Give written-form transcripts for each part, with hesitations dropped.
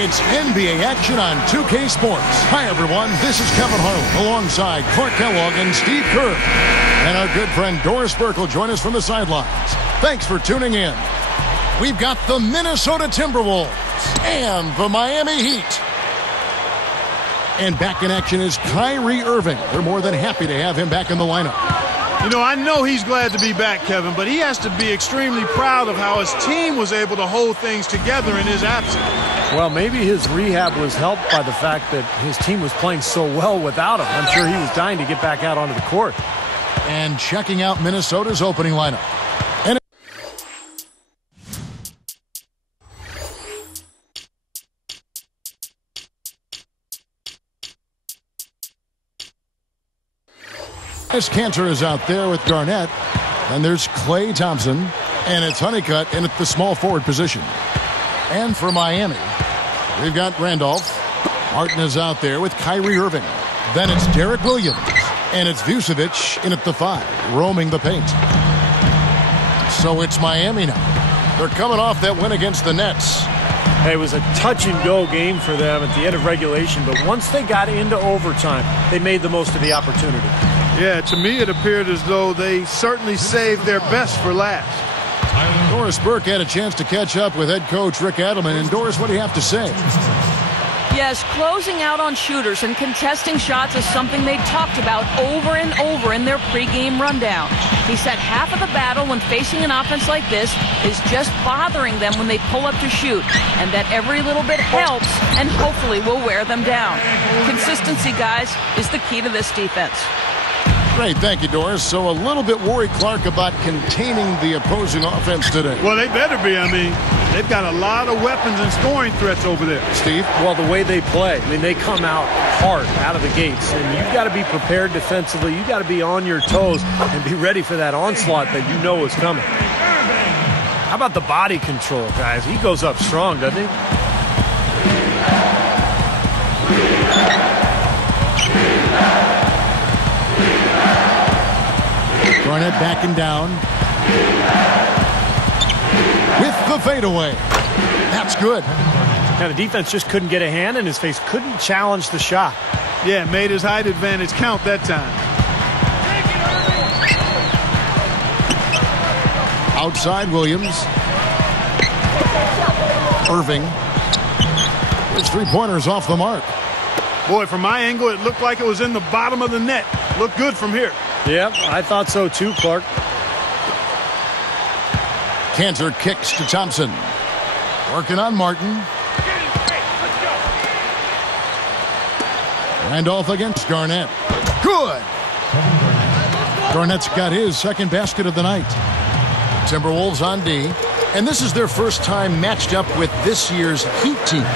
It's NBA action on 2K Sports. Hi, everyone. This is Kevin Harlan alongside Clark Kellogg and Steve Kerr. And our good friend Doris Burke will join us from the sidelines. Thanks for tuning in. We've got the Minnesota Timberwolves and the Miami Heat. And back in action is Kyrie Irving. They're more than happy to have him back in the lineup. You know, I know he's glad to be back, Kevin, but he has to be extremely proud of how his team was able to hold things together in his absence. Well, maybe his rehab was helped by the fact that his team was playing so well without him. I'm sure he was dying to get back out onto the court. And checking out Minnesota's opening lineup. As Cantor is out there with Garnett, and there's Klay Thompson, and it's Honeycutt in at the small forward position. And for Miami, we've got Randolph. Martin is out there with Kyrie Irving. Then it's Derek Williams, and it's Vucevic in at the 5, roaming the paint. So it's Miami now. They're coming off that win against the Nets. Hey, it was a touch-and-go game for them at the end of regulation, but once they got into overtime, they made the most of the opportunity. Yeah, to me it appeared as though they certainly saved their best for last. Doris Burke had a chance to catch up with head coach Rick Adelman. And Doris, what do you have to say? Yes, closing out on shooters and contesting shots is something they talked about over and over in their pregame rundown. He said half of the battle when facing an offense like this is just bothering them when they pull up to shoot, and that every little bit helps and hopefully will wear them down. Consistency, guys, is the key to this defense. Great, thank you, Doris. So a little bit worried, Clark, about containing the opposing offense today. Well, they better be. I mean, they've got a lot of weapons and scoring threats over there. Steve? Well, the way they play, I mean, they come out hard out of the gates, and you've got to be prepared defensively. You've got to be on your toes and be ready for that onslaught that you know is coming. How about the body control, guys? He goes up strong, doesn't he? Garnett backing down with the fadeaway. That's good. Now the defense just couldn't get a hand in his face, couldn't challenge the shot. Yeah, made his height advantage count that time. Outside Williams. Irving. His three-pointers off the mark. Boy, from my angle, it looked like it was in the bottom of the net. Looked good from here. Yep, I thought so too, Clark. Cantor kicks to Thompson. Working on Martin. Randolph against Garnett. Good! Garnett's got his second basket of the night. Timberwolves on D. And this is their first time matched up with this year's Heat team.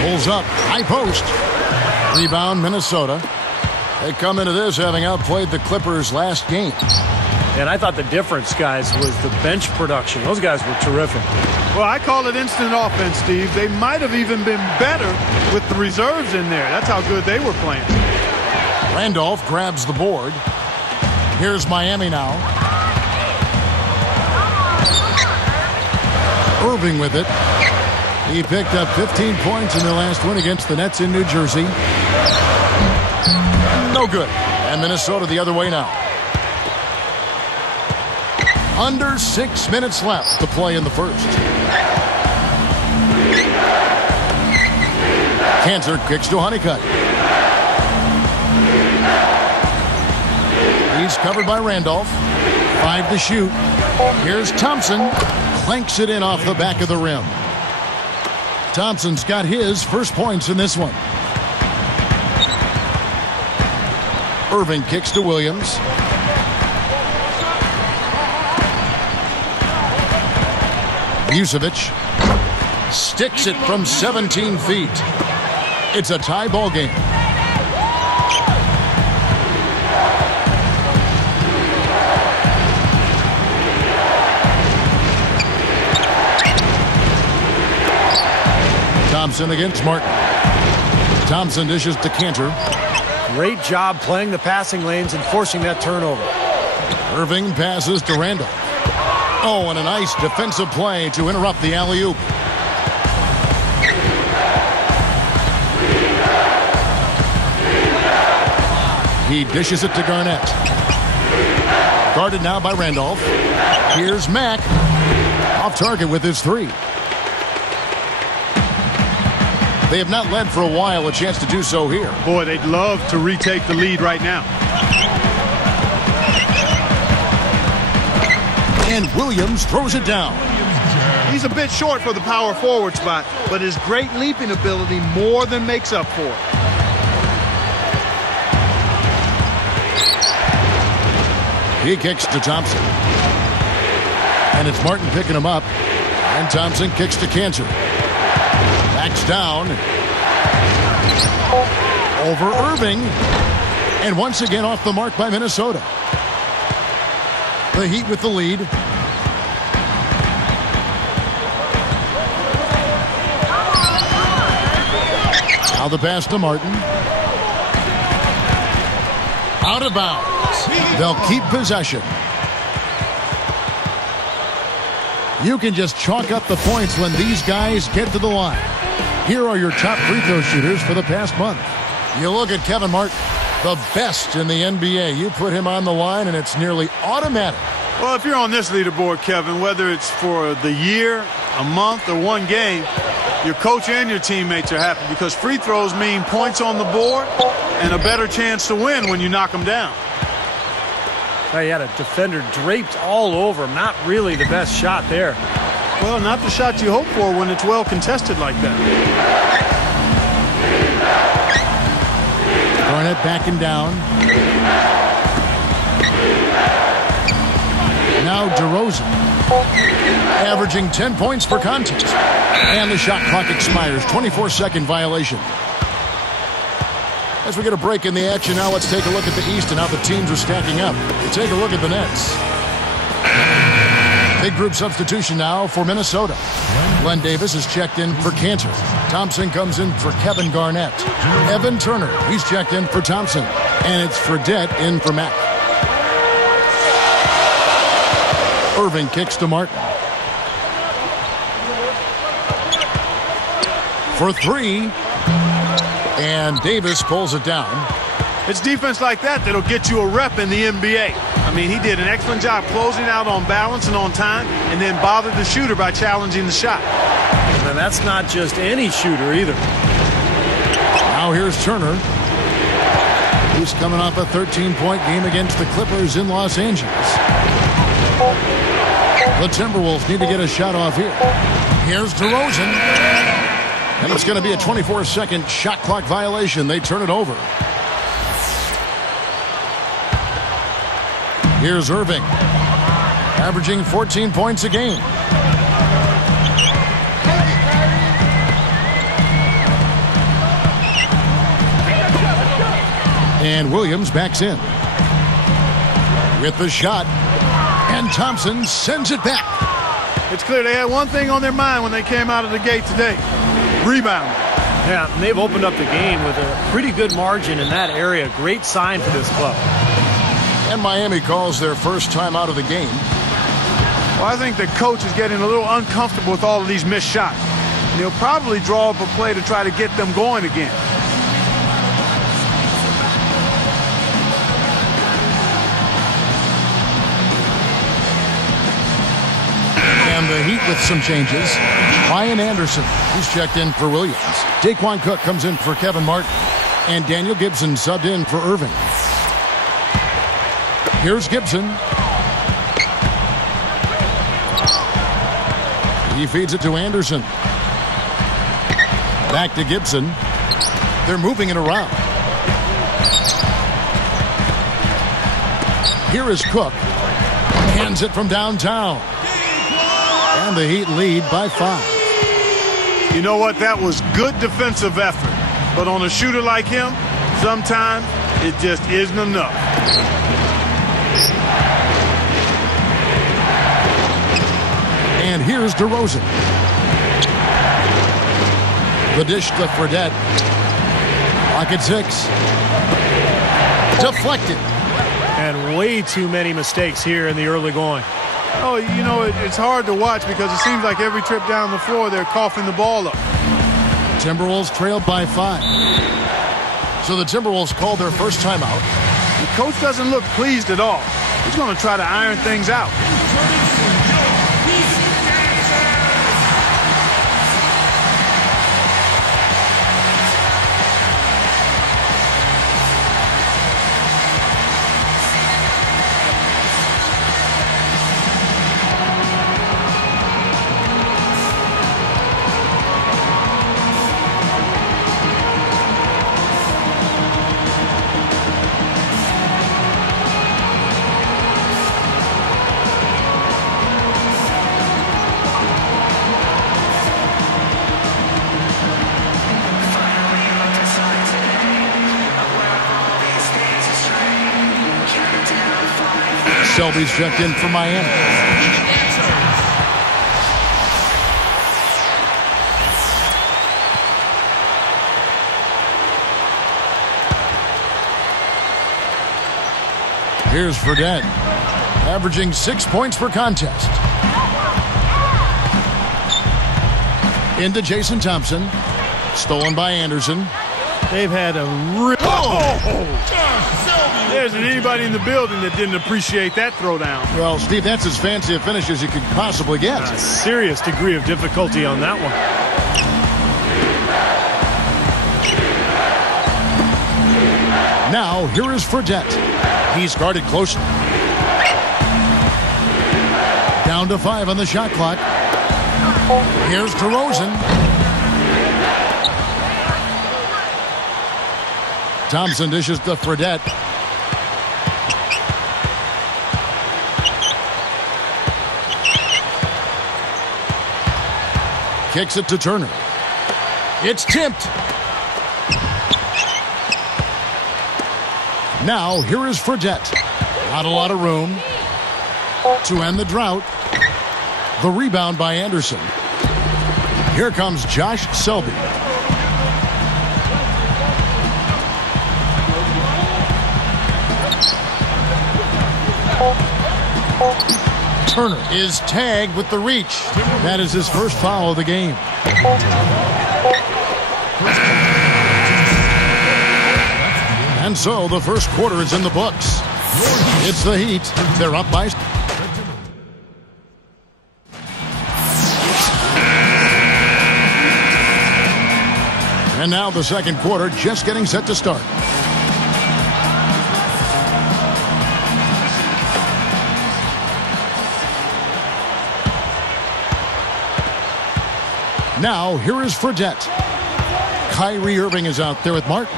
Pulls up, high post. Rebound, Minnesota. They come into this having outplayed the Clippers last game. And I thought the difference, guys, was the bench production. Those guys were terrific. Well, I call it instant offense, Steve. They might have even been better with the reserves in there. That's how good they were playing. Randolph grabs the board. Here's Miami now. Irving with it. He picked up 15 points in their last win against the Nets in New Jersey. No good. And Minnesota the other way now. Under 6 minutes left to play in the first. Cantor kicks to Honeycutt. He's covered by Randolph. 5 to shoot. Here's Thompson. Clanks it in off the back of the rim. Thompson's got his first points in this one. Irving kicks to Williams. Vucevic sticks it from 17 feet. It's a tie ball game. Thompson against Martin. Thompson dishes to Cantor. Great job playing the passing lanes and forcing that turnover. Irving passes to Randolph. Oh, and a nice defensive play to interrupt the alley-oop. He dishes it to Garnett. Guarded now by Randolph. Here's Mack. Off target with his three. They have not led for a while. A chance to do so here. Boy, they'd love to retake the lead right now. And Williams throws it down. He's a bit short for the power forward spot, but his great leaping ability more than makes up for it. He kicks to Thompson. And it's Martin picking him up. And Thompson kicks to Cantor. Backs down. Over Irving. And once again off the mark by Minnesota. The Heat with the lead. Now the pass to Martin. Out of bounds. They'll keep possession. You can just chalk up the points when these guys get to the line. Here are your top free throw shooters for the past month. You look at Kevin Martin, the best in the NBA. You put him on the line and it's nearly automatic. Well, if you're on this leaderboard, Kevin, whether it's for the year, a month, or one game, your coach and your teammates are happy because free throws mean points on the board and a better chance to win when you knock them down. He had a defender draped all over him. Not really the best shot there. Well, not the shot you hope for when it's well contested like that. Garnett backing down. Now DeRozan. Averaging 10 points per contest. And the shot clock expires. 24-second violation. As we get a break in the action now, let's take a look at the East and how the teams are stacking up. Take a look at the Nets. Big group substitution now for Minnesota. Glenn Davis is checked in for Cantor. Thompson comes in for Kevin Garnett. Evan Turner, he's checked in for Thompson. And it's Fredette in for Mack. Irving kicks to Martin. For three. And Davis pulls it down. It's defense like that that'll get you a rep in the NBA. I mean, he did an excellent job closing out on balance and on time, and then bothered the shooter by challenging the shot. And that's not just any shooter either. Now here's Turner. He's coming off a 13-point game against the Clippers in Los Angeles. The Timberwolves need to get a shot off here. Here's DeRozan. And it's going to be a 24-second shot clock violation. They turn it over. Here's Irving. Averaging 14 points a game. And Williams backs in. With the shot. And Thompson sends it back. It's clear they had one thing on their mind when they came out of the gate today. Rebound. Yeah, and they've opened up the game with a pretty good margin in that area. Great sign for this club. And Miami calls their first time out of the game. Well, I think the coach is getting a little uncomfortable with all of these missed shots. And he'll probably draw up a play to try to get them going again. And the Heat with some changes. Ryan Anderson, who's checked in for Williams. Daquan Cook comes in for Kevin Martin. And Daniel Gibson subbed in for Irving. Here's Gibson. He feeds it to Anderson. Back to Gibson. They're moving it around. Here is Cook. Hands it from downtown. And the Heat lead by 5. You know what? That was good defensive effort. But on a shooter like him, sometimes it just isn't enough. And here's DeRozan. The dish to Fredette. Clock at 6. Deflected. And way too many mistakes here in the early going. Oh, you know, it's hard to watch because it seems like every trip down the floor they're coughing the ball up. Timberwolves trailed by 5. So the Timberwolves called their first timeout. The coach doesn't look pleased at all. He's going to try to iron things out. Selby's checked in for Miami. Here's Fredette, averaging 6 points per contest. Into Jason Thompson. Stolen by Anderson. They've had a real... There isn't anybody in the building that didn't appreciate that throwdown. Well, Steve, that's as fancy a finish as you could possibly get. A serious degree of difficulty on that one. Now, here is Fredette. He's guarded closely. Down to 5 on the shot clock. Here's DeRozan. Thompson dishes to Fredette. Kicks it to Turner. It's tipped. Now, here is Fredette. Not a lot of room to end the drought. The rebound by Anderson. Here comes Josh Selby. Turner is tagged with the reach. That is his first foul of the game. And so the first quarter is in the books. It's the Heat. They're up by... And now the second quarter just getting set to start. Now, here is Fredette. Kyrie Irving is out there with Martin.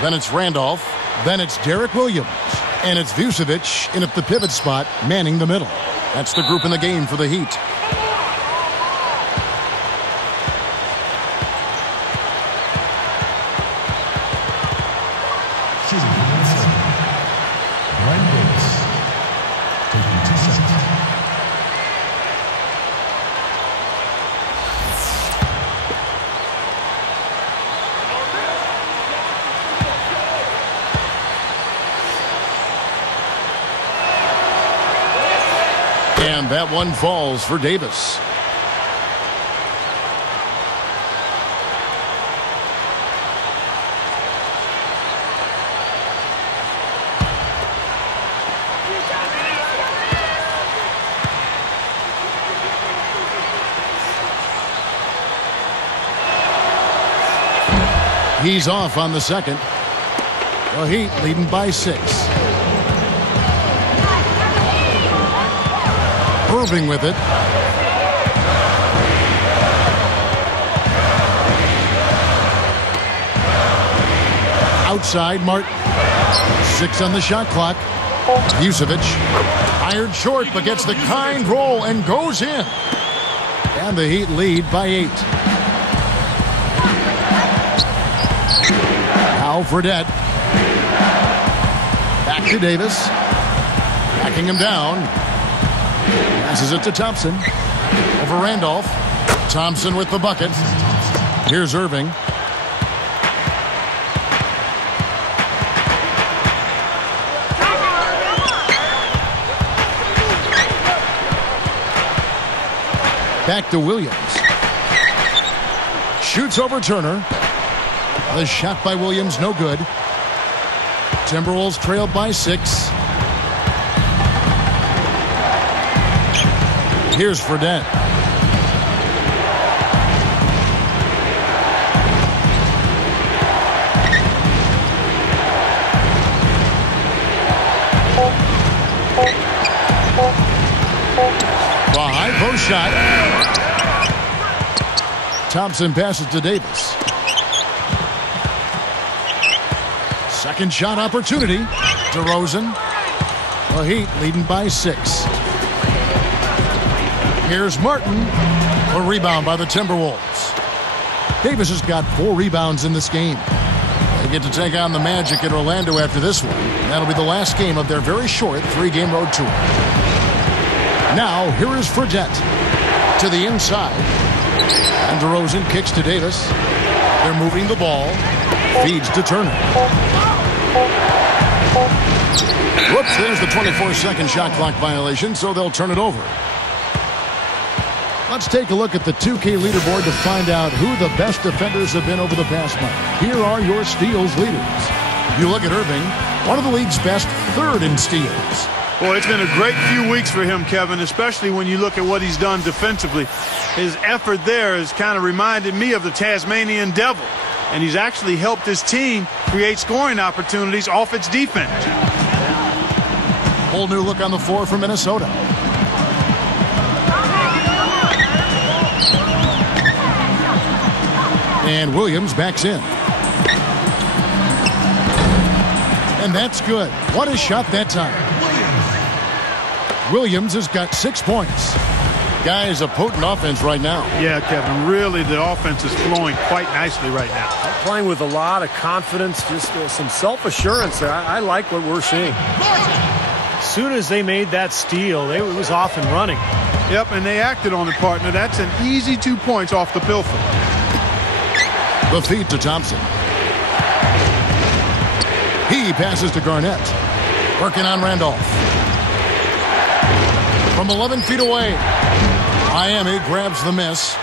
Then it's Randolph. Then it's Derek Williams. And it's Vucevic in at the pivot spot, manning the middle. That's the group in the game for the Heat. And that one falls for Davis. He's off on the second. The Heat leading by 6. Irving with it. Outside, Martin. 6 on the shot clock. Vucevic fired short, but gets the kind roll and goes in. And the Heat lead by 8. Now Fredette. Back to Davis. Backing him down. Passes it to Thompson. Over Randolph. Thompson with the bucket. Here's Irving. Back to Williams. Shoots over Turner. The shot by Williams, no good. Timberwolves trailed by 6. Here's Fredette. The high post shot. Thompson passes to Davis. Second shot opportunity. DeRozan. The Heat leading by 6. Here's Martin. A rebound by the Timberwolves. Davis has got 4 rebounds in this game. They get to take on the Magic in Orlando after this one. That'll be the last game of their very short 3-game road tour. Now, here is Fredette to the inside. And DeRozan kicks to Davis. They're moving the ball. Feeds to Turner. Whoops, there's the 24-second shot clock violation, so they'll turn it over. Let's take a look at the 2K leaderboard to find out who the best defenders have been over the past month. Here are your steals leaders. You look at Irving, one of the league's best, 3rd in steals. Boy, it's been a great few weeks for him, Kevin, especially when you look at what he's done defensively. His effort there has kind of reminded me of the Tasmanian Devil, and he's actually helped his team create scoring opportunities off its defense. Whole new look on the floor for Minnesota. And Williams backs in. And that's good. What a shot that time. Williams has got 6 points. Guy is a potent offense right now. Yeah, Kevin, really the offense is flowing quite nicely right now. Playing with a lot of confidence, just some self-assurance there. I like what we're seeing. As soon as they made that steal, it was off and running. Yep, and they acted on it, partner. That's an easy 2 points off the pilfer. The feed to Thompson. He passes to Garnett. Working on Randolph. From 11 feet away, Miami grabs the miss.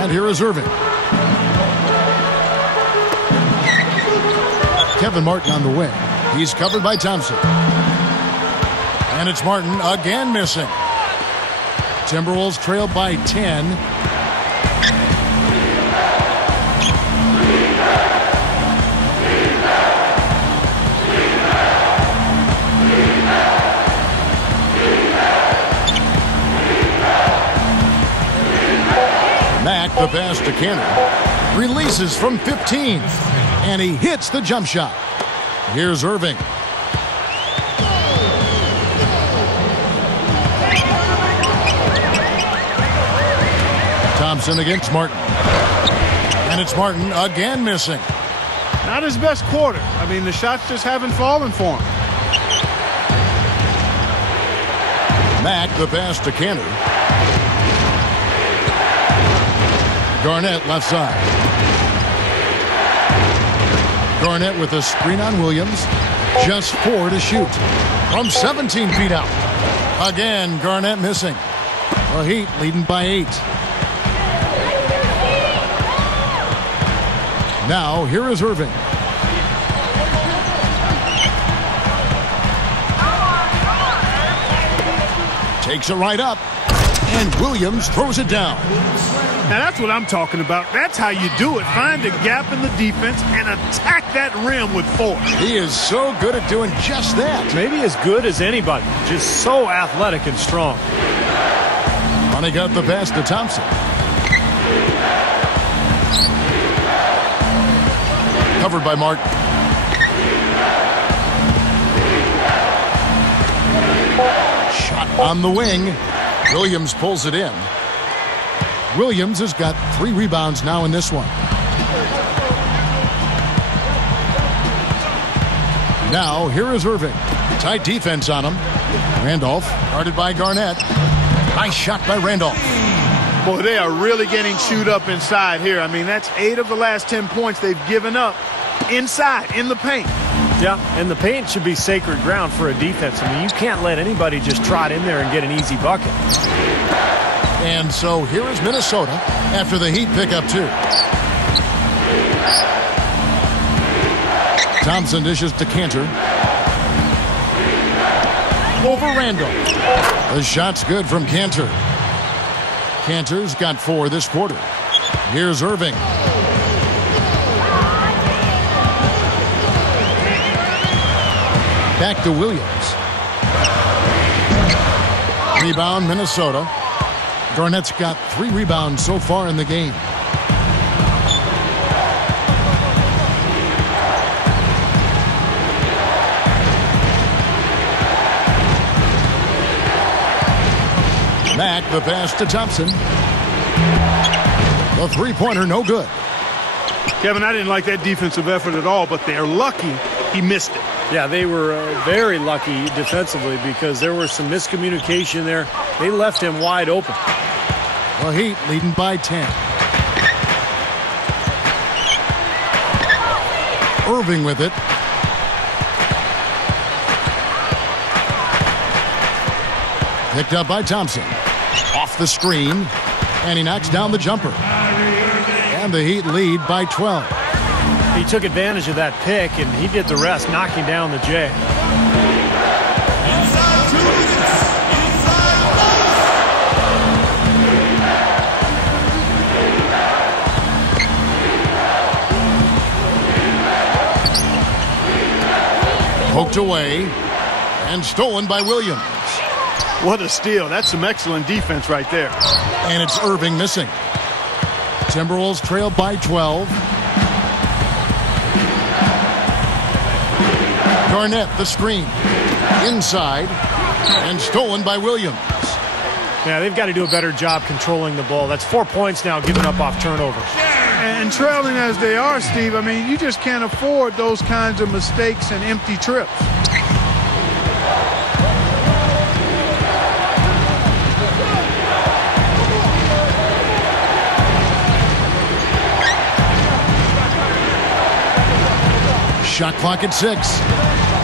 And here is Irving. Kevin Martin on the wing. He's covered by Thompson. And it's Martin again missing. Timberwolves trail by 10. Mack, the pass to Cannon. Releases from 15. And he hits the jump shot. Here's Irving. Thompson against Martin. And it's Martin again missing. Not his best quarter. I mean, the shots just haven't fallen for him. Mack, the pass to Cannon. Garnett left side. Garnett with a screen on Williams. Just 4 to shoot. From 17 feet out. Again, Garnett missing. The Heat leading by 8. Now, here is Irving. Takes it right up. And Williams throws it down. Now, that's what I'm talking about. That's how you do it. Find a gap in the defense and attack that rim with force. He is so good at doing just that. Maybe as good as anybody. Just so athletic and strong. And he got the pass to Thompson. Covered by Martin. Shot on the wing. Williams pulls it in. Williams has got 3 rebounds now in this one. Now, here is Irving. Tight defense on him. Randolph, guarded by Garnett. Nice shot by Randolph. Boy, they are really getting chewed up inside here. I mean, that's 8 of the last 10 points they've given up inside, in the paint. Yeah, and the paint should be sacred ground for a defense. I mean, you can't let anybody just trot in there and get an easy bucket. And so here is Minnesota after the Heat pick up 2. Thompson dishes to Cantor. Over Randolph. The shot's good from Cantor. Cantor's got 4 this quarter. Here's Irving. Back to Williams. Rebound, Minnesota. Garnett's got 3 rebounds so far in the game. Mack, the pass to Thompson. The three-pointer, no good. Kevin, I didn't like that defensive effort at all, but they're lucky he missed it. Yeah, they were very lucky defensively because there was some miscommunication there. They left him wide open. The Heat leading by 10. Irving with it. Picked up by Thompson. Off the screen. And he knocks down the jumper. And the Heat lead by 12. He took advantage of that pick, and he did the rest, knocking down the J. Poked away and stolen by Williams. What a steal. That's some excellent defense right there. And it's Irving missing. Timberwolves trail by 12. Garnett, the screen. Inside. And stolen by Williams. Yeah, they've got to do a better job controlling the ball. That's 4 points now given up off turnovers. And trailing as they are, Steve, I mean, you just can't afford those kinds of mistakes and empty trips. Shot clock at 6.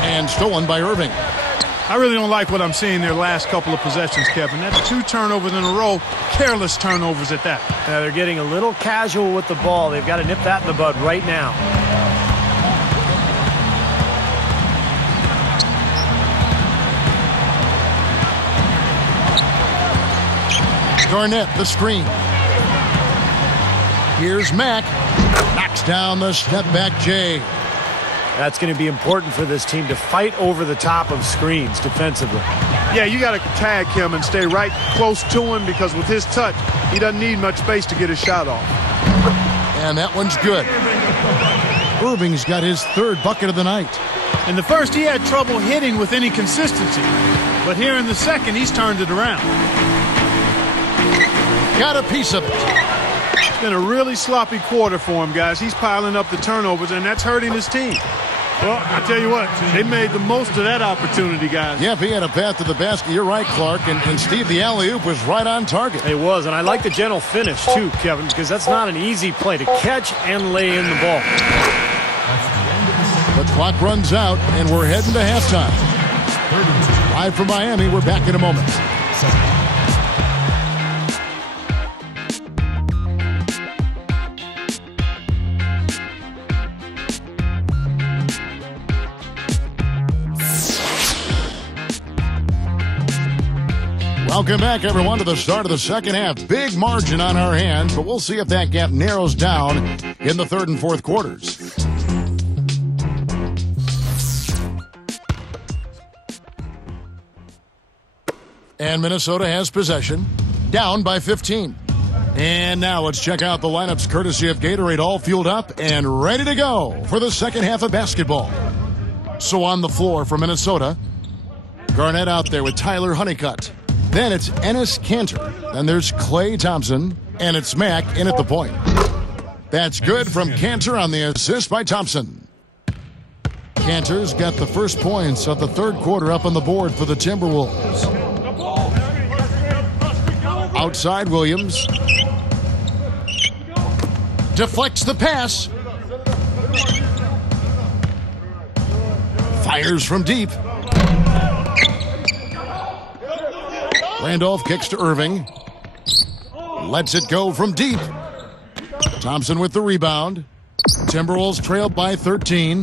And stolen by Irving. I really don't like what I'm seeing their last couple of possessions, Kevin. That's 2 turnovers in a row. Careless turnovers at that. They're getting a little casual with the ball. They've got to nip that in the bud right now. Garnett, the screen. Here's Mack. Knocks down the step-back J. That's going to be important for this team to fight over the top of screens defensively. Yeah, you got to tag him and stay right close to him because with his touch, he doesn't need much space to get his shot off. And that one's good. Irving's got his 3rd bucket of the night. In the first, he had trouble hitting with any consistency. But here in the second, he's turned it around. Got a piece of it. It's been a really sloppy quarter for him, guys. He's piling up the turnovers, and that's hurting his team. Well, I tell you what, they made the most of that opportunity, guys. Yep, he had a path to the basket. You're right, Clark. And Steve, the alley-oop was right on target. It was, and I like the gentle finish, too, Kevin, because that's not an easy play to catch and lay in the ball. The clock runs out, and we're heading to halftime. Live from Miami, we're back in a moment. Welcome back, everyone, to the start of the second half. Big margin on our hands, but we'll see if that gap narrows down in the 3rd and 4th quarters. And Minnesota has possession, down by 15. And now let's check out the lineups courtesy of Gatorade, all fueled up and ready to go for the second half of basketball. So on the floor for Minnesota, Garnett out there with Tyler Honeycutt. Then it's Enes Kanter. Then there's Klay Thompson. And it's Mack in at the point. That's good from Kanter on the assist by Thompson. Kanter's got the first points of the 3rd quarter up on the board for the Timberwolves. Outside Williams. Deflects the pass. Fires from deep. Randolph kicks to Irving. Lets it go from deep. Thompson with the rebound. Timberwolves trail by 13.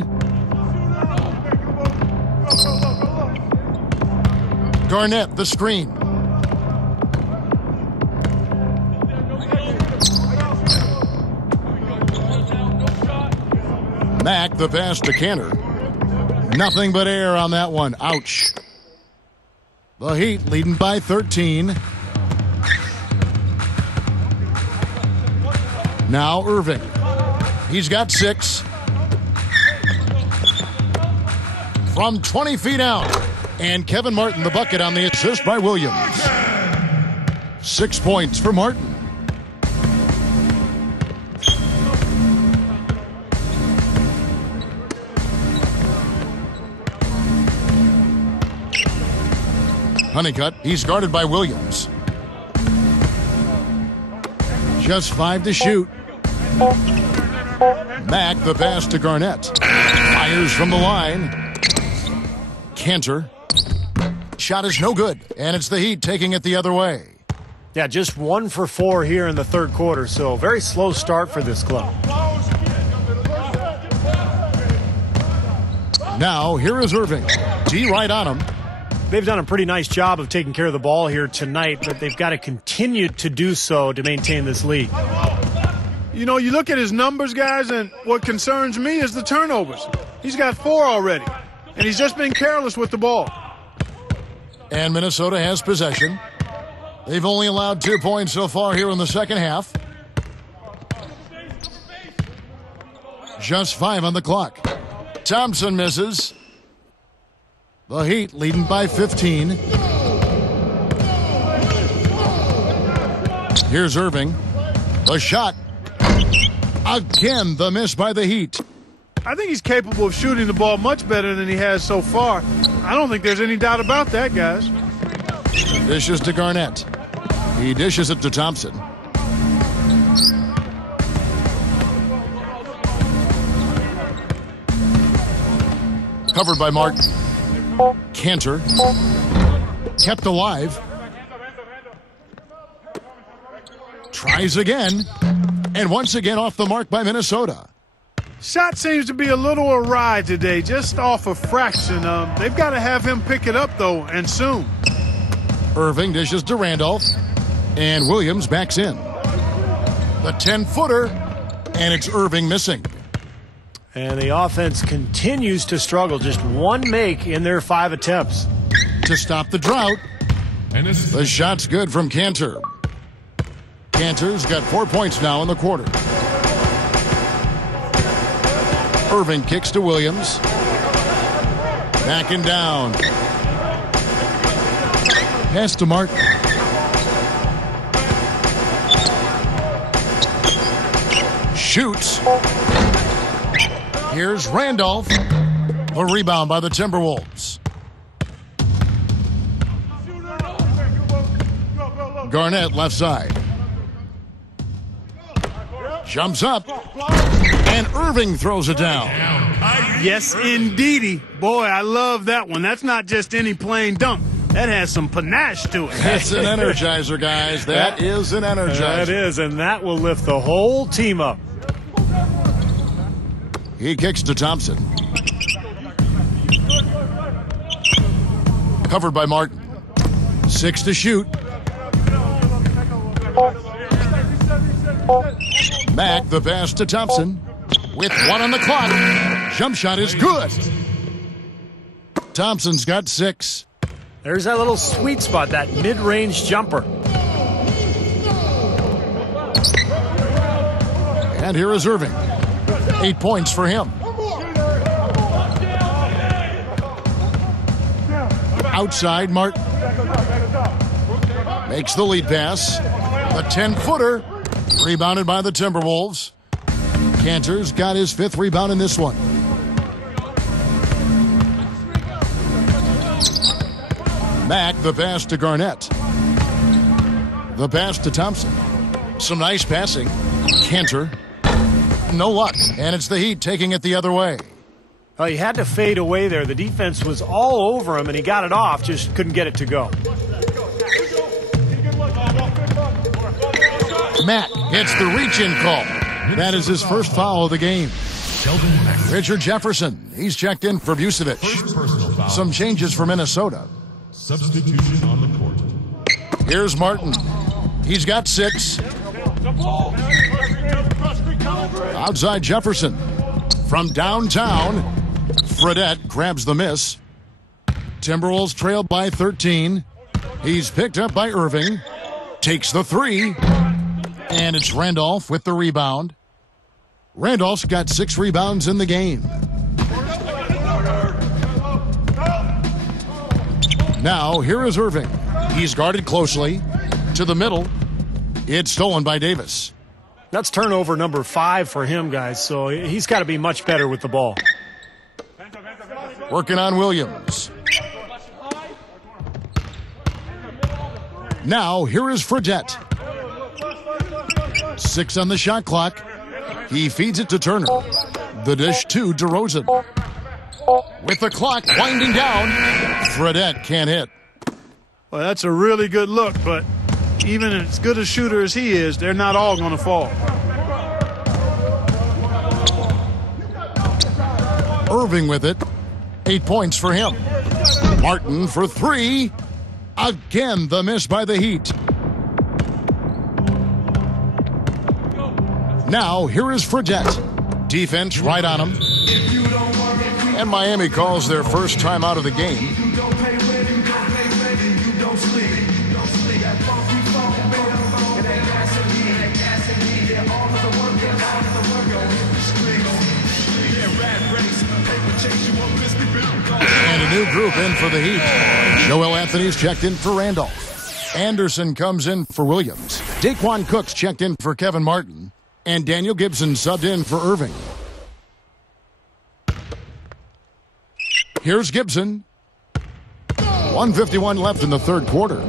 Garnett, the screen. Mack, the pass to Cantor. Nothing but air on that one. Ouch. The Heat leading by 13. Now Irving. He's got 6. From 20 feet out. And Kevin Martin, the bucket on the assist by Williams. 6 points for Martin. Honeycutt, he's guarded by Williams. Just 5 to shoot. Mack, the pass to Garnett. Fires from the line. Cantor. Shot is no good, and it's the Heat taking it the other way. Yeah, just 1 for 4 here in the third quarter, so very slow start for this club. Now, here is Irving. D right on him. They've done a pretty nice job of taking care of the ball here tonight, but they've got to continue to do so to maintain this lead. You know, you look at his numbers, guys, and what concerns me is the turnovers. He's got 4 already, and he's just been careless with the ball. And Minnesota has possession. They've only allowed 2 points so far here in the second half. Just 5 on the clock. Thompson misses. The Heat leading by 15. Here's Irving. The shot. Again, the miss by the Heat. I think he's capable of shooting the ball much better than he has so far. I don't think there's any doubt about that, guys. Dishes to Garnett. He dishes it to Thompson. Covered by Martin. Cantor. Kept alive. Tries again. And once again off the mark by Minnesota. Shot seems to be a little awry today, just off a fraction. They've got to have him pick it up, though, and soon. Irving dishes to Randolph. And Williams backs in. The 10-footer. And it's Irving missing. And the offense continues to struggle. Just 1 make in their 5 attempts. To stop the drought. The shot's good from Cantor. Cantor's got 4 points now in the quarter. Irving kicks to Williams. Backing down. Pass to Martin. Shoots. Here's Randolph. A rebound by the Timberwolves. Garnett left side. Jumps up. And Irving throws it down. Yes, indeedy. Boy, I love that one. That's not just any plain dunk. That has some panache to it. That's an energizer, guys. That is an energizer. That is, and that will lift the whole team up. He kicks to Thompson. Covered by Martin. 6 to shoot. Mack, the pass to Thompson. With 1 on the clock. Jump shot is good. Thompson's got 6. There's that little sweet spot, that mid-range jumper. And here is Irving. 8 points for him. Outside, Martin. Makes the lead pass. The 10-footer. Rebounded by the Timberwolves. Cantor's got his 5th rebound in this one. Mack, the pass to Garnett. The pass to Thompson. Some nice passing. Cantor. No luck, and it's the Heat taking it the other way. Well, he had to fade away there. The defense was all over him, and he got it off, just couldn't get it to go. Mack gets the reach-in call. That is his first foul of the game. Richard Jefferson, he's checked in for Vucevic. Some changes for Minnesota. Substitution on the court. Here's Martin. He's got 6. Outside Jefferson. From downtown, Fredette grabs the miss. Timberwolves trail by 13. He's picked up by Irving. Takes the 3. And it's Randolph with the rebound. Randolph's got 6 rebounds in the game. Now, here is Irving. He's guarded closely. To the middle. It's stolen by Davis. That's turnover number 5 for him, guys, so he's got to be much better with the ball. Working on Williams. Now, here is Fredette. 6 on the shot clock. He feeds it to Turner. The dish to DeRozan. With the clock winding down, Fredette can't hit. Well, that's a really good look, but even as good a shooter as he is, they're not all going to fall. Irving with it. 8 points for him. Martin for 3. Again, the miss by the Heat. Now, here is Fredette. Defense right on him. And Miami calls their first time out of the game. And a new group in for the Heat. Joel Anthony's checked in for Randolph. Anderson comes in for Williams. Daquan Cook's checked in for Kevin Martin. And Daniel Gibson subbed in for Irving. Here's Gibson. 1:51 left in the third quarter.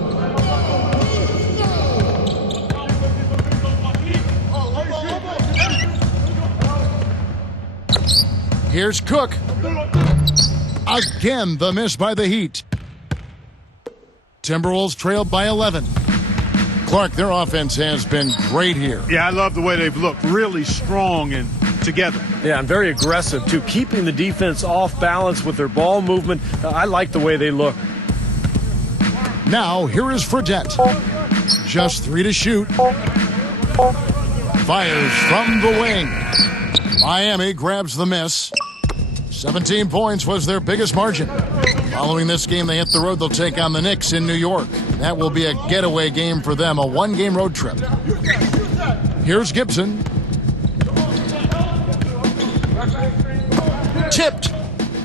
Here's Cook. Again, the miss by the Heat. Timberwolves trailed by 11. Clark, their offense has been great here. Yeah, I love the way they've looked. Really strong and together. Yeah, and very aggressive, too. Keeping the defense off balance with their ball movement. I like the way they look. Now, here is Fredette. Just 3 to shoot. Fires from the wing. Miami grabs the miss. 17 points was their biggest margin. Following this game, they hit the road. They'll take on the Knicks in New York. That will be a getaway game for them, a 1-game road trip. Here's Gibson. Tipped.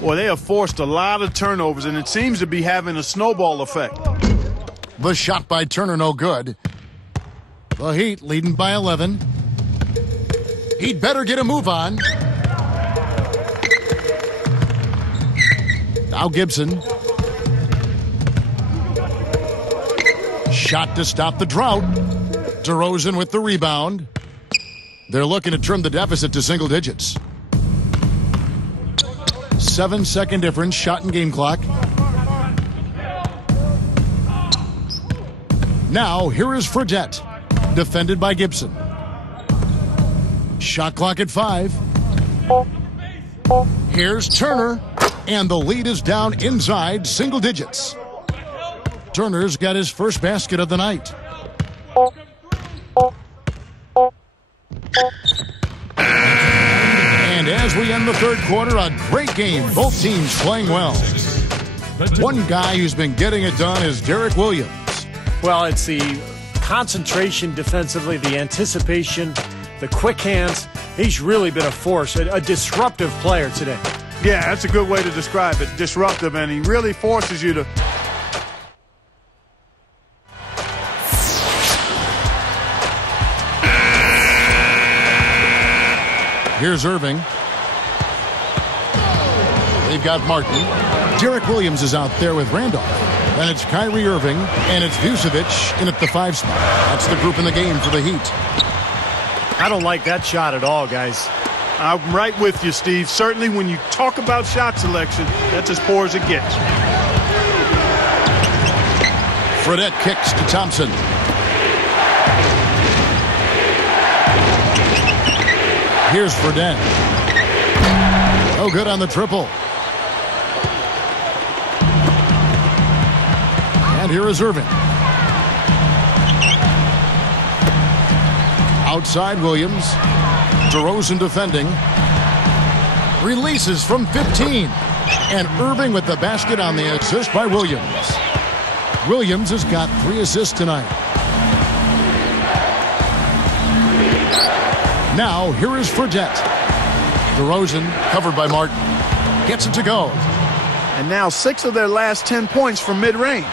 Boy, they have forced a lot of turnovers, and it seems to be having a snowball effect. The shot by Turner, no good. The Heat leading by 11. He'd better get a move on. Now Gibson. Shot to stop the drought. DeRozan with the rebound. They're looking to trim the deficit to single digits. 7-second difference, shot and game clock. Now, here is Fredette, defended by Gibson. Shot clock at 5. Here's Turner, and the lead is down inside single digits. Turner's got his first basket of the night. And as we end the third quarter, a great game. Both teams playing well. One guy who's been getting it done is Derek Williams. Well, it's the concentration defensively, the anticipation, the quick hands. He's really been a force, a disruptive player today. Yeah, that's a good way to describe it. Disruptive, and he really forces you to... Here's Irving. They've got Martin. Derek Williams is out there with Randolph. Then it's Kyrie Irving, and it's Vucevic in at the 5 spot. That's the group in the game for the Heat. I don't like that shot at all, guys. I'm right with you, Steve. Certainly when you talk about shot selection, that's as poor as it gets. Fredette kicks to Thompson. Here's Fredette. No good on the triple. And here is Irving. Outside Williams. DeRozan defending. Releases from 15. And Irving with the basket on the assist by Williams. Williams has got 3 assists tonight. Now, here is Fredette. DeRozan, covered by Martin. Gets it to go. And now 6 of their last 10 points from mid-range.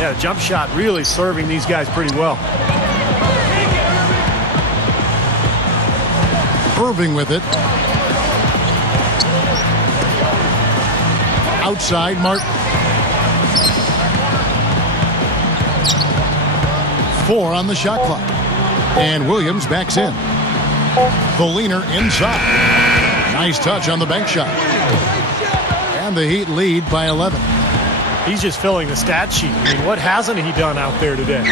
Yeah, the jump shot really serving these guys pretty well. Irving with it. Outside, Martin. 4 on the shot clock. And Williams backs in. The leaner inside. Nice touch on the bank shot. And the Heat lead by 11. He's just filling the stat sheet. I mean, what hasn't he done out there today?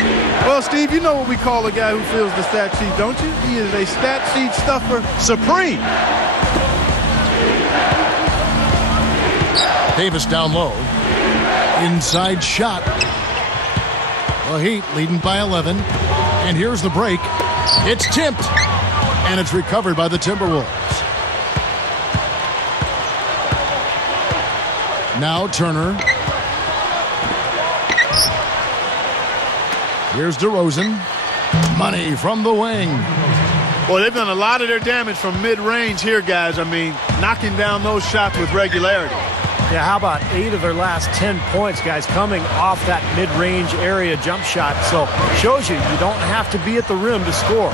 Well, Steve, you know what we call a guy who fills the stat sheet, don't you? He is a stat sheet stuffer supreme. Davis down low. Inside shot. The Heat leading by 11. And here's the break. It's tipped. And it's recovered by the Timberwolves. Now Turner. Here's DeRozan. Money from the wing. Well, they've done a lot of their damage from mid-range here, guys. I mean, knocking down those shots with regularity. Yeah, how about 8 of their last 10 points, guys, coming off that mid-range area jump shot. So shows you don't have to be at the rim to score.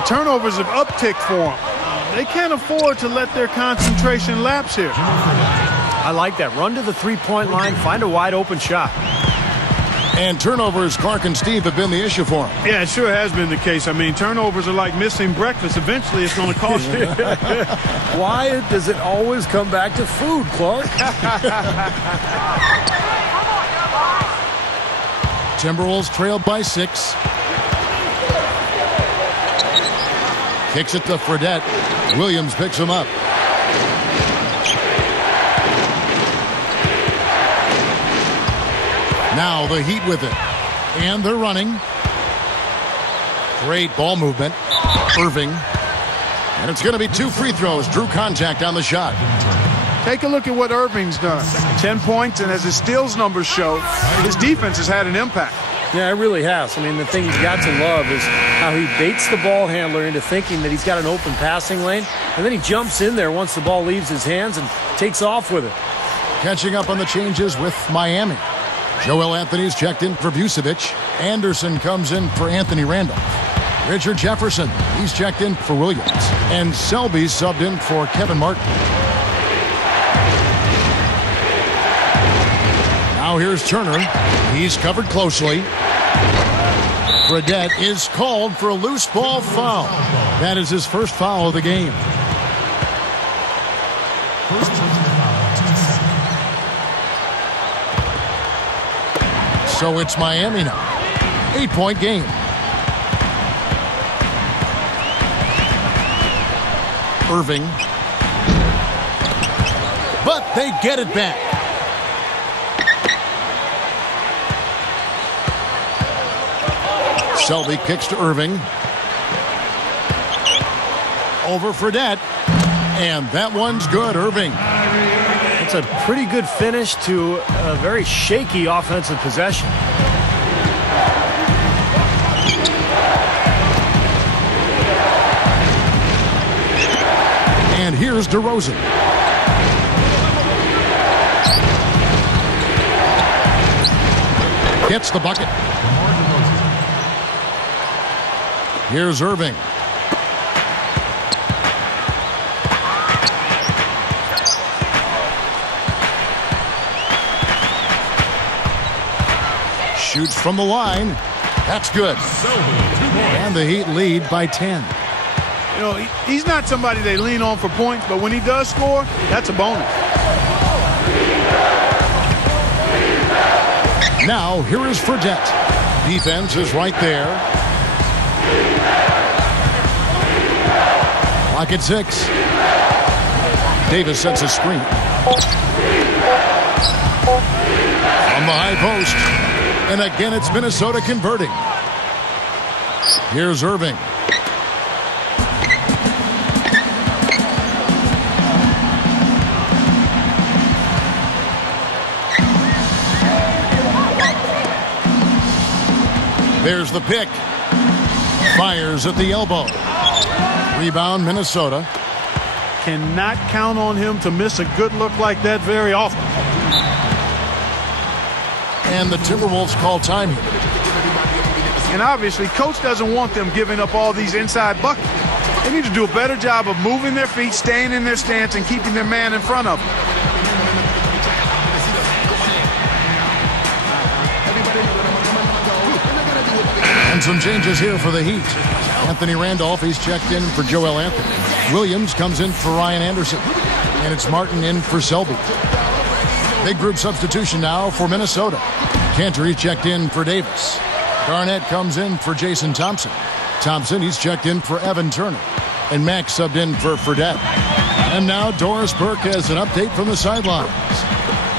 The turnovers have upticked for them. They can't afford to let their concentration lapse here. I like that. Run to the three-point line, find a wide-open shot. And turnovers, Clark and Steve, have been the issue for him. Yeah, it sure has been the case. I mean, turnovers are like missing breakfast. Eventually, it's going to cost you. Why does it always come back to food, Clark? Timberwolves trailed by 6. Kicks it to Fredette. Williams picks him up. Now the Heat with it. And they're running. Great ball movement. Irving. And it's going to be 2 free throws. Drew contact on the shot. Take a look at what Irving's done. 10 points, and as his steals numbers show, his defense has had an impact. Yeah, it really has. I mean, the thing you've got to love is how he baits the ball handler into thinking that he's got an open passing lane, and then he jumps in there once the ball leaves his hands and takes off with it. Catching up on the changes with Miami. Joel Anthony's checked in for Vucevic. Anderson comes in for Anthony Randolph. Richard Jefferson, he's checked in for Williams. And Selby's subbed in for Kevin Martin. Now here's Turner. He's covered closely. Fredette is called for a loose ball foul. That is his first foul of the game. So it's Miami now. 8-point game. Irving. But they get it back. Selby kicks to Irving. Over Fredette. And that one's good, Irving. It's a pretty good finish to a very shaky offensive possession. And here's DeRozan. Gets the bucket. Here's Irving. Shoots from the line. That's good. And the Heat lead by 10. You know, he's not somebody they lean on for points, but when he does score, that's a bonus. Now, here is Fredette. Defense is right there. Clock at 6. Davis sets a screen. On the high post. And again, it's Minnesota converting. Here's Irving. There's the pick. Fires at the elbow. Rebound, Minnesota. Cannot count on him to miss a good look like that very often. And the Timberwolves call time here. And obviously, coach doesn't want them giving up all these inside buckets. They need to do a better job of moving their feet, staying in their stance, and keeping their man in front of them. And some changes here for the Heat. Anthony Randolph, he's checked in for Joel Anthony. Williams comes in for Ryan Anderson. And it's Martin in for Selby. Big group substitution now for Minnesota. Cantor, he's checked in for Davis. Garnett comes in for Jason Thompson. Thompson, he's checked in for Evan Turner. And Max subbed in for Fredette. And now Doris Burke has an update from the sidelines.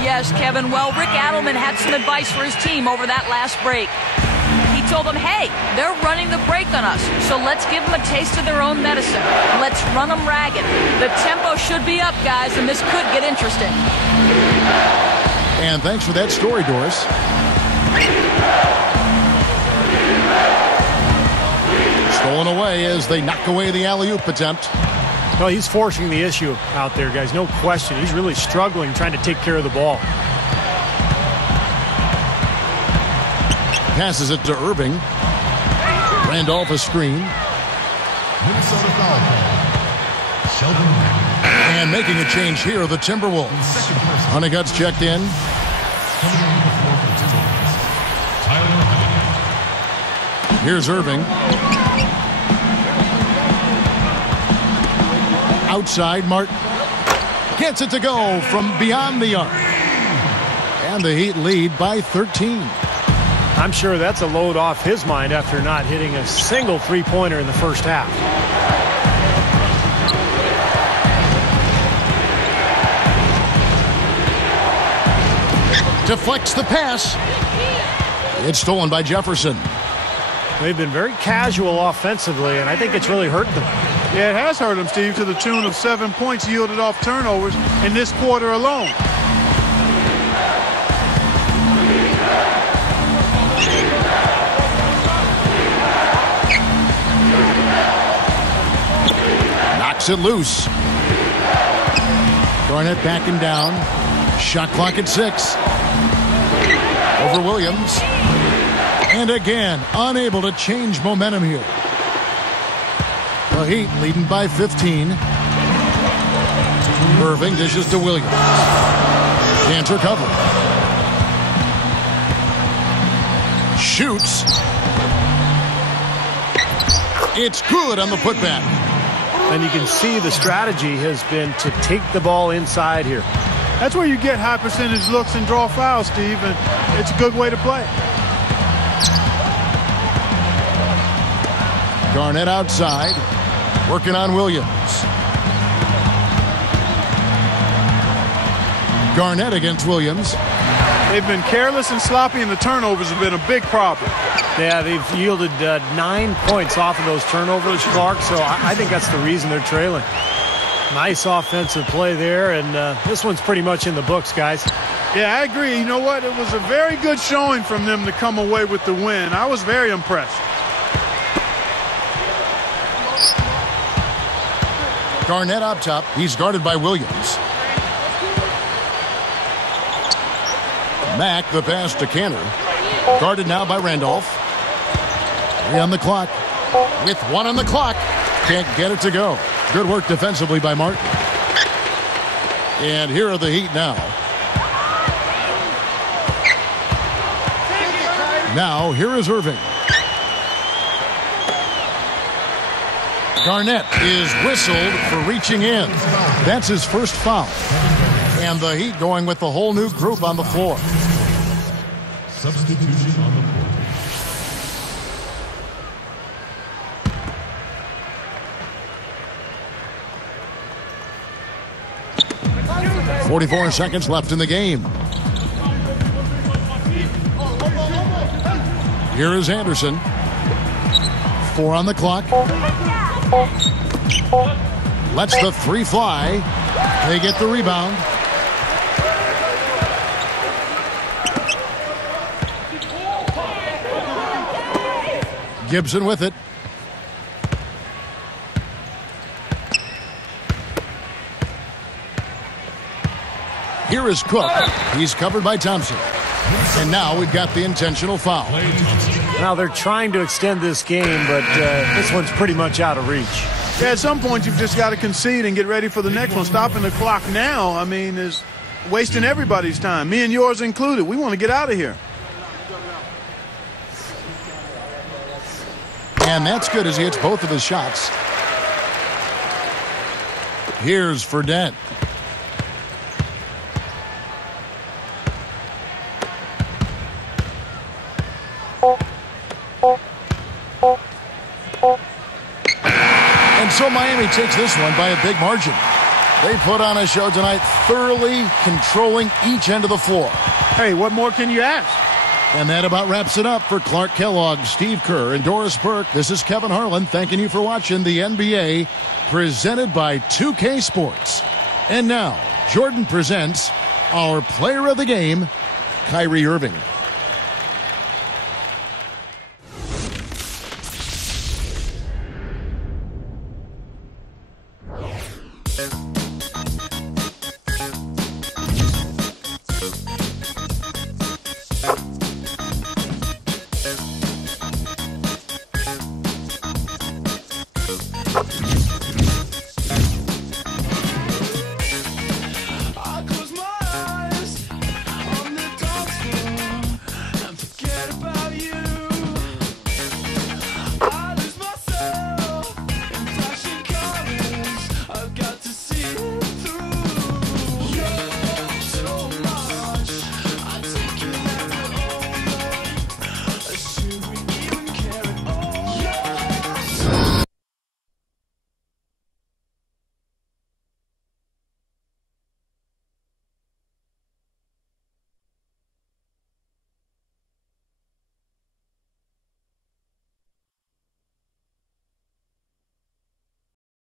Yes, Kevin. Well, Rick Adelman had some advice for his team over that last break. He told them, hey, they're running the break on us, so let's give them a taste of their own medicine. Let's run them ragged. The tempo should be up, guys, and this could get interesting. And thanks for that story, Doris. Stolen away as they knock away the alley-oop attempt. Well, he's forcing the issue out there, guys. No question. He's really struggling trying to take care of the ball. Passes it to Irving. Randolph a screen. Minnesota foul call. Sheldon Mack. And making a change here, the Timberwolves. Honeycutt's checked in. Coming on the floor for the Timberwolves, Tyler Honeycutt. Here's Irving. Outside, Martin. Gets it to go from beyond the arc. And the Heat lead by 13. I'm sure that's a load off his mind after not hitting a single three-pointer in the first half. Deflects the pass. It's stolen by Jefferson. They've been very casual offensively, and I think it's really hurt them. Yeah, it has hurt them, Steve, to the tune of 7 points yielded off turnovers in this quarter alone. Knocks it loose. Garnett backing down. Shot clock at 6. Over Williams. And again, unable to change momentum here. The Heat leading by 15. Irving dishes to Williams. Cantor cover. Shoots. It's good on the putback. And you can see the strategy has been to take the ball inside here. That's where you get high percentage looks and draw fouls, Steve, and it's a good way to play. Garnett outside, working on Williams. Garnett against Williams. They've been careless and sloppy, and the turnovers have been a big problem. Yeah, they've yielded 9 points off of those turnovers, Clark, so I think that's the reason they're trailing. Nice offensive play there, and this one's pretty much in the books, guys. Yeah, I agree. You know what? It was a very good showing from them to come away with the win. I was very impressed. Garnett up top. He's guarded by Williams. Mack, the pass to Cantor. Guarded now by Randolph. 3 on the clock. With 1 on the clock. Can't get it to go. Good work defensively by Martin. And here are the Heat now. Now, here is Irving. Garnett is whistled for reaching in. That's his first foul. And the Heat going with the whole new group on the floor. Substitution on the court. 44 seconds left in the game. Here is Anderson. 4 on the clock. Lets the 3 fly. They get the rebound. Gibson with it. Here is Cook. He's covered by Thompson. And now we've got the intentional foul. Now they're trying to extend this game, but this one's pretty much out of reach. Yeah, at some point you've just got to concede and get ready for the next one. Stopping the clock now, I mean, is wasting everybody's time, me and yours included. We want to get out of here. And that's good as he hits both of his shots. Here's Fredette. And so Miami takes this one by a big margin. They put on a show tonight, thoroughly controlling each end of the floor. Hey, what more can you ask? And that about wraps it up for Clark Kellogg, Steve Kerr, and Doris Burke. This is Kevin Harlan thanking you for watching the NBA presented by 2K Sports. And now, Jordan presents our player of the game, Kyrie Irving.